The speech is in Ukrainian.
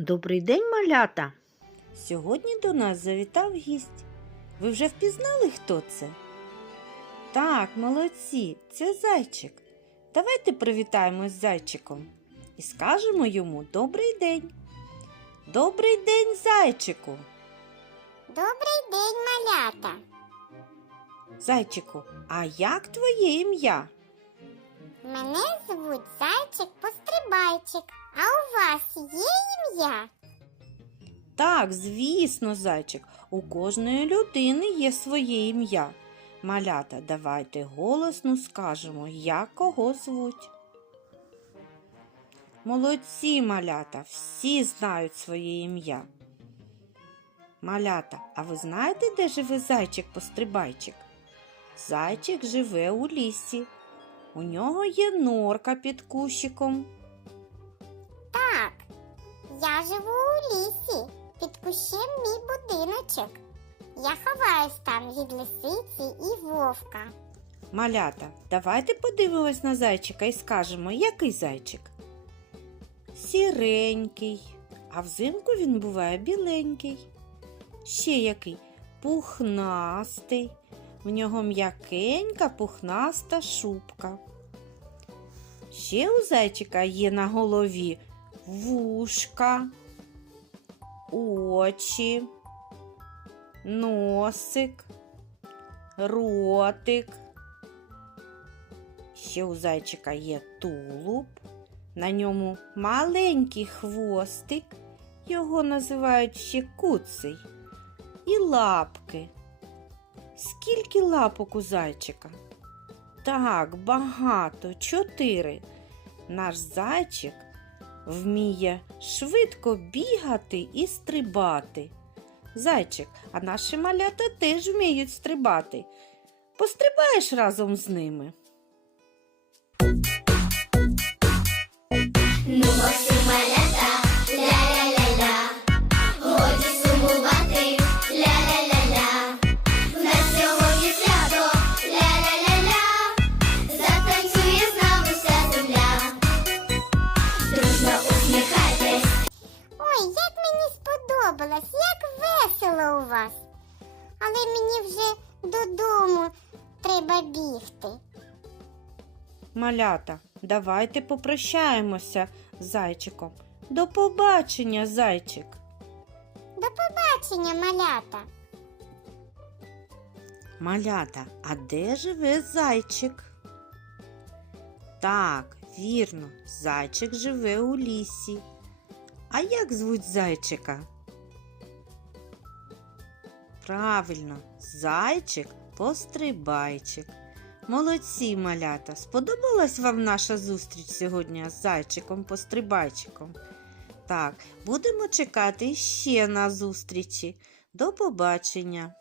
Добрий день, малята. Сьогодні до нас завітав гість. Ви вже впізнали, хто це? Так, молодці, це зайчик. Давайте привітаємось з зайчиком і скажемо йому добрий день. Добрий день, зайчику. Добрий день, малята. Зайчику, а як твоє ім'я? Мене звуть Зайчик Пострибайчик. А у вас є ім'я? Так, звісно, зайчик, у кожної людини є своє ім'я. Малята, давайте голосно скажемо, як кого звуть. Молодці, малята, всі знають своє ім'я. Малята, а ви знаєте, де живе зайчик-пострибайчик? Зайчик живе у лісі. У нього є норка під кущиком. Я живу у лісі. Під кущем мій будиночок. Я ховаюсь там від лисиці і вовка. Малята, давайте подивимось на зайчика і скажемо, який зайчик. Сіренький, а взимку він буває біленький. Ще який пухнастий. В нього м'якенька пухнаста шубка. Ще у зайчика є на голові вушка, очі, носик, ротик. Ще у зайчика є тулуб, на ньому маленький хвостик, його називають ще куций, і лапки. Скільки лапок у зайчика? Так, багато, чотири. Наш зайчик вміє швидко бігати і стрибати. Зайчик, а наші малята теж вміють стрибати. Пострибаєш разом з ними. Вас. Але мені вже додому треба бігти. Малята, давайте попрощаємося з зайчиком. До побачення, зайчик. До побачення, малята. Малята, а де живе зайчик? Так, вірно, зайчик живе у лісі. А як звуть зайчика? Правильно, зайчик пострибайчик. Молодці, малята! Сподобалась вам наша зустріч сьогодні з зайчиком пострибайчиком? Так, будемо чекати ще на зустрічі. До побачення!